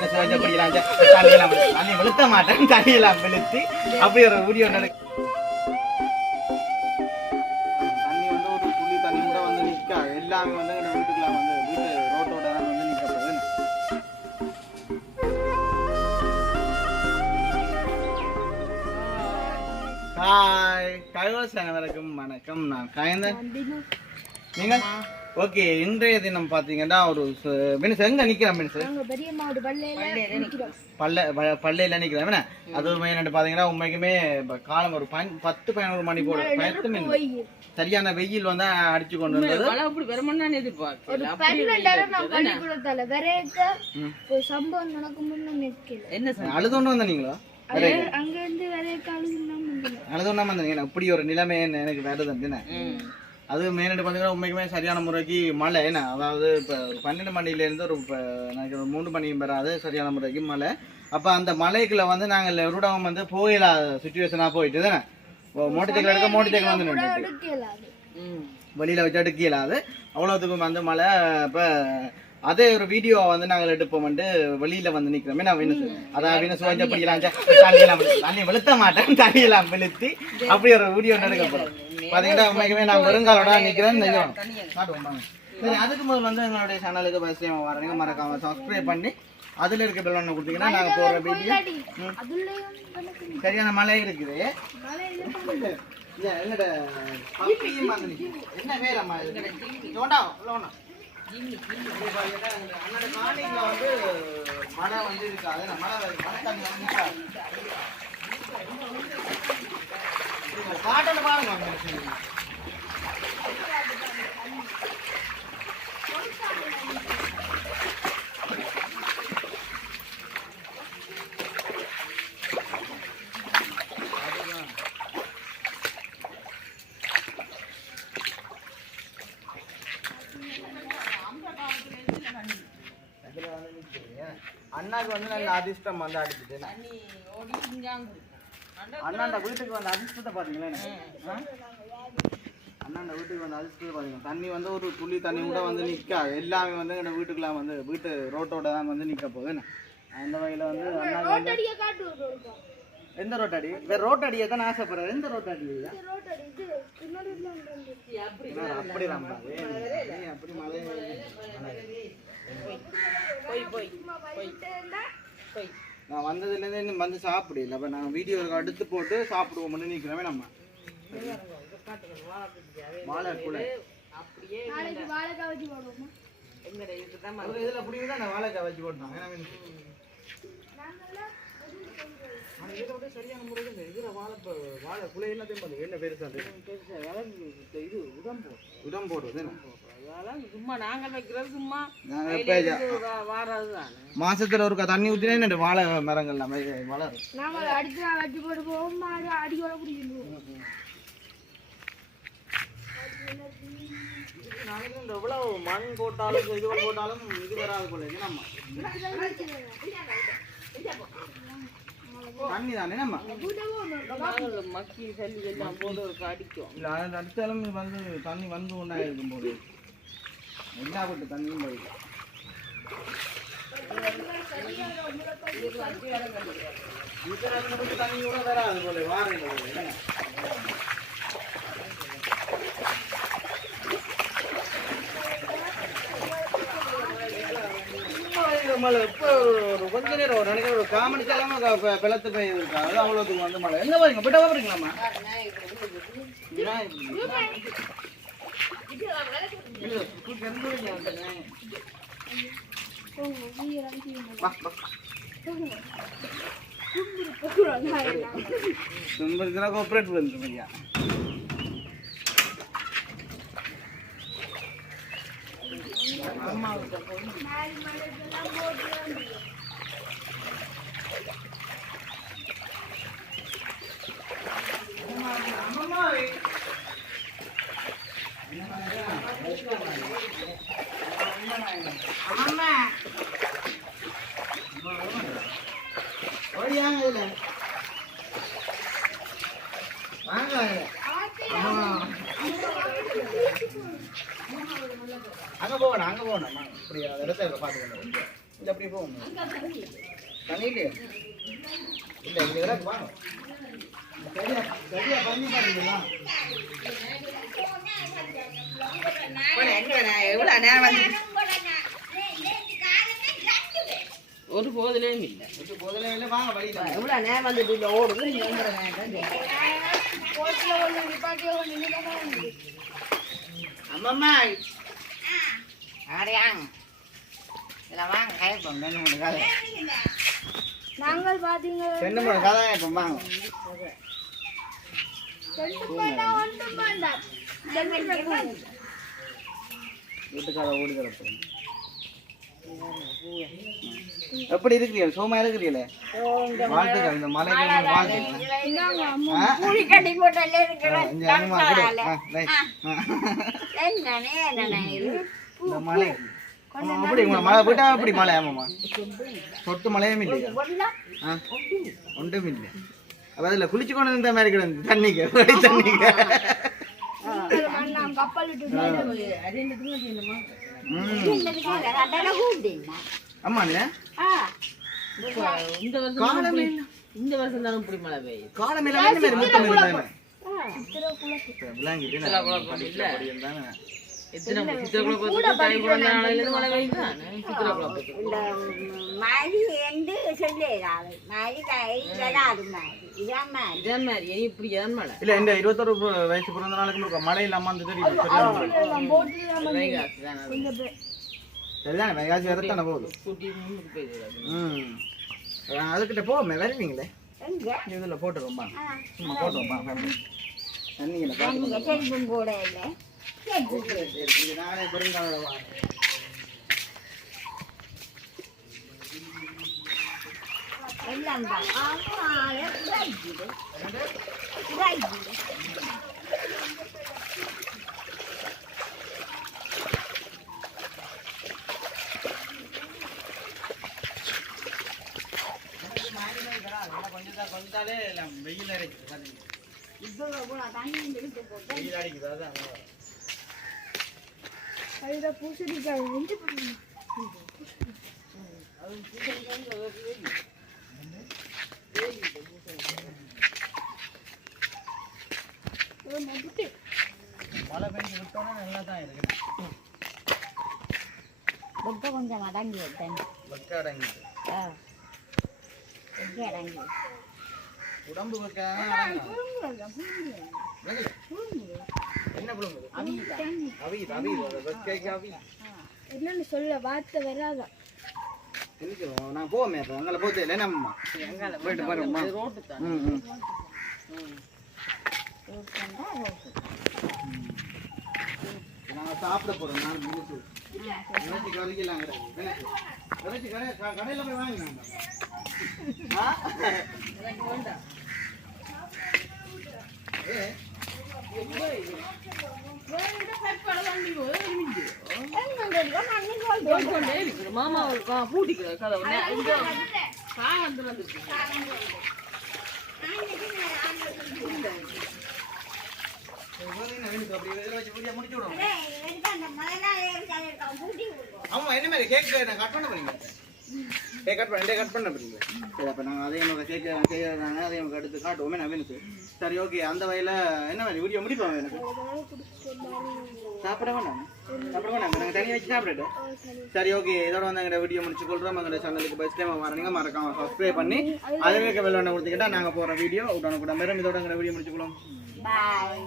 பிடிக்கலாம் தண்ணி வெளுத்த மாட்டேன் தண்ணியெல்லாம் வெளுத்து அப்படி ஒரு வீடியோ நடக்கு தண்ணி வந்து ஒரு துளி தண்ணி கூட வந்து நிற்க எல்லாமே வந்து எங்க வீட்டுக்குள்ள வந்து வீட்டு ரோட்டோட தான் வந்து நிற்க போகுது ஹாய் கைவாஸ் அனைவருக்கும் வணக்கம் நான் கயந்தன் நீங்கள் ஓகே இன்றைய தினம் பார்த்தீங்கன்னா ஒரு மினிஸ் எங்க நிக்கிறேன் மினிஸ்? மாவட்ட பள்ளியில நிக்கிறோம். பல்ல என்ன? அது மெயின் பாத்தீங்கன்னா உண்மைக்குமே காலம் ஒரு பத்து பதினோரு மணி போல. பத்து மணி. சரியான வெயில் வந்து அடிச்சு கொண்டு வந்தது? அழுதுண்டு வந்த நீங்களா? அழுதுண்டாம வந்தீங்க இப்படி ஒரு நிலைமை என்ன எனக்கு என்ன ம். அது மெயினாக பார்த்தீங்கன்னா உண்மைக்குமே சரியான முறைக்கு மழை. என்ன? அதாவது இப்போ ஒரு பன்னெண்டு மணிலேருந்து ஒரு இப்போ எனக்கு ஒரு மூணு மணி வராது சரியான முறைக்கு மழை. அப்போ அந்த மலைக்குள்ள வந்து நாங்கள் ரூடம் வந்து போயிடாத சுச்சுவேஷனாக போயிட்டு. தானே மோட்டர் சைக்கிள் எடுக்க மோட்டர் சைக்கிள் வந்து ம். வெளியில் வச்சு எடுக்கலாது அவ்வளோத்துக்கும் வந்து மழை இப்போ அதே ஒரு வீடியோ வந்து நாங்கள் எடுப்போம்ட்டு வெளியில வந்து நிற்கிறோமே நான் வினசு அதான் வினசு வந்து பிடிக்கலாம் தண்ணியெல்லாம் தண்ணி வெளுத்த மாட்டேன். தண்ணியெல்லாம் வெளுத்து அப்படி ஒரு வீடியோ எடுக்கப்படும் பார்த்தீங்கன்னா உண்மைக்குமே நான் காட்டுவோம் வாங்க. சரி அதுக்கு முதல் வந்து எங்களுடைய சேனலுக்கு ஃபஸ்ட் டைம் வரீங்க மறக்காம சப்ஸ்கிரைப் பண்ணி அதில் இருக்க பெல் ஒன்று கொடுத்தீங்கன்னா நாங்கள் போடுற வீடியோ சரியான மழை இருக்குது. என்ன வேறம்மா இது? இங்கோண்டா, வந்து மழை வந்து இருக்காது. மழை மழை தண்ணி வந்து நிக்காது. பாருங்க அங்க இருக்குது. அதுல வந்து நிக்குது. அண்ணாக்கு வந்து நல்ல அதிர்ஷ்டம் வந்து. அண்ணா, அண்ணாண்ட வீட்டுக்கு வந்து அதிர்ஷ்டத்தை பாத்தீங்களா அண்ணாண்ட வீட்டுக்கு வந்து அதிர்ஷ்டத்தை பாத்தீங்க தண்ணி வந்து ஒரு துளி தண்ணி கூட வந்து நிக்காது எல்லாமே வந்து எங்க வீட்டுக்குள்ள வந்து வீட்டு ரோட்டோட தான் வந்து நிக்க போகுது? அந்த வகையில வந்து அண்ணாக்கு வந்து எந்த ரோட்டடி? வேற ரோட்டடியை தான் ஆசைப்படுறாரு. எந்த ஒன்று உண்டு. அப்படி அப்படி மழை நான் வந்ததுலேருந்து இன்னும் வந்து சாப்பிடல. அப்போ நான் வீடியோ அடுத்து போட்டு சாப்பிடுவோம்னு நிற்கிறோமே நம்ம வாழை கூட அப்படியே நாளைக்கு வாழைக்காய் வச்சு போடுவோமா எங்கட இதுதான் ஒரு இதில் பிடிங்க தான் நான் வாழைக்காய் வச்சு போட்டாங்க ஏன்னா சரியான முறையில் இதில் குலை எல்லாத்தையும் என்ன பெருசாக இது உடம் போடு உடம் போடுறது? அதெல்லாம் சும்மா நாங்க வைக்கிறது சும்மா நாங்க எப்ப வாரது தானே மாசத்துல ஒருக்கா தண்ணி ஊற்றினா என்ன வாழை மரங்கள் எல்லாமே வளரும் நாம அடிச்சு வச்சு போட்டு போவோம் மாடு அடியோட பிடிக்கணும் நாளைக்கு இந்த எவ்வளோ மண் போட்டாலும் இது போட்டாலும் இது வராது போல இது நம்ம தண்ணி தானே நம்ம? மக்கி சல்லி எல்லாம் போது ஒரு அடிக்கும் இல்லை அது அடித்தாலும் வந்து தண்ணி வந்து ஒன்றா இருக்கும் போது எல்லா வீட்டு தண்ணியும் போயிடும் தண்ணி கூட வராது போல வாரம் இல்லை மழை இப்போ ஒரு கொஞ்ச நேரம் ஒரு நினைக்கிற ஒரு காமணி சேலாம பிளத்து பெய்யுது இருக்கா அது அவ்வளோத்துக்கு வந்து மழை எங்க பாருங்க விட்ட பாருங்களாம்மா துன்புறுத்தினா கோஆப்ரேட் ஐயா ஓடியாங்க இதுல வாங்க அங்க போகணும் அங்க போகணும். இப்படி இடத்த பார்த்துக்கணும் இந்த அப்படி போகும் தண்ணியிலே. இல்லை இங்க இதெல்லாம் வாங்க. சரியா சரியா பண்ணி பாருங்களா எவ்வளவு நேரம் வந்து? ஒரு போதிலையும் இல்லை. இது போதலே இல்லை வாங்க வழியில எவ்வளவு நேரம் வந்துட்டு இல்லை? ஓடுது நீ எங்கிற நேரம் கோட்டில் ஒன்று நிப்பாட்டி ஒன்று நின்று அம்மம்மா ஆரியாங் இதில் வாங்க ரெண்டு மூணு கதை. நாங்கள் பார்த்தீங்க ரெண்டு மூணு கதை இப்போ வாங்க. வீட்டுக்கார ஓடி கிடப்போம் எப்படி இருக்கிறீங்க? சோமா இருக்கிறீங்களே? வாழ்த்துக்கள் இந்த மலைக்கு வாழ்த்துக்கள். இந்த மலை. அப்படி உங்களை மழை போயிட்டா அப்படி மழை ஆமாம்மா சொட்டு மழையும் இல்லையா? ஆ? ஒன்றும் இல்லை. அப்ப அதில் குளிச்சு கொண்டு இருந்த மாதிரி கிடந்து. தண்ணிக்கு. ஒரே தண்ணிக்கு. ஆமாண்ணே காலமே இல்ல. இந்த வருஷம் தானே இப்படி மழை பெய்யுது. காலமே இல்லை மாதிரி முத்தம் இருந்தானே விளாங்கிட்டு மழை என்று சொல்லிடாது கை வராது மழை இதான் மழை இதே மாதிரி இப்படி ஏன் மழை இல்ல இந்த இருபத்தொரு பு- வயசு பிறந்த நாளுக்கு முழுக்க மழை இல்லாம அந்த தெரியும். சரிதானே வைகாசி வரத்தானே போகுது. ம் அதுக்கிட்ட போமே வருவீங்களே இதில் போட்டுருவோம்மா சும்மா போட்டுருவோம்மா நானே பெருங்காலம் வாங்க எல்லாம் கொஞ்சம் கொஞ்சாலே வெயில் அடிக்குது பூசணிக்காய் மழை பெஞ்சு விட்டோன்னா நல்லா தான் இருக்கு கொஞ்சம் அடங்கி விட்டேன். எங்கே அடங்கி. உடம்பு வைக்க. என்ன புழுங்குது? அவியுது? அவியுது? வெக்கைக்கு அவியுது? என்னன்னு சொல்ல வார்த்தை எனக்கு நான் போவோமே அப்போ அங்கே போச்சு இல்லை நம்ம போயிட்டு தான். ம் ம். நாங்கள் சாப்பிட போகிறோம் நான் நினைச்சு நினைச்சு கறிக்கலாம் கிடையாது. நினைச்சு கடை கடையில் போய் வாங்கினாங்க ஆ ஏ போய்க்கொண்டே இருக்குது. மாமா ஒரு கா- பூட்டிக்கிற கதவு. நே- இந்த காகம் திறந்துருக்கு. எனக்கு அப்படி இதில் வச்சு பூஜை முடிச்சு விடுவோம் எடுத்து அந்த மழை நாள் எடுத்து பூட்டி விடுவோம் ஆமா என்ன மாதிரி கேக் கட் பண்ண போறீங்க? கட் பண்ண டே கட் பண்ண போறீங்க. சரி அப்போ நாங்கள் அதே நமக்கு கேக் செய்யறாங்க அதே நமக்கு எடுத்து காட்டுவோமே நவீனுக்கு சரி ஓகே அந்த வகையில் என்ன மாதிரி வீடியோ முடிப்போம் எனக்கு சாப்பிட வேண்டாம் சாப்பிட வேண்டாம் நாங்கள் தனியாக வச்சு சாப்பிட்டுட்டு சரி ஓகே இதோட வந்து எங்களோட வீடியோ முடிச்சு கொள்றோம். எங்களோட சேனலுக்கு ஃபஸ்ட் டைம் வரணுங்க மறக்காம சப்ஸ்கிரைப் பண்ணி அதுவே வெள்ள ஒன்று கொடுத்துக்கிட்டா நாங்கள் போகிற வீடியோ உடனே கூட. மேலும் இதோட எங்களோட வீடியோ முடிச்சுக்கலாம் பாய்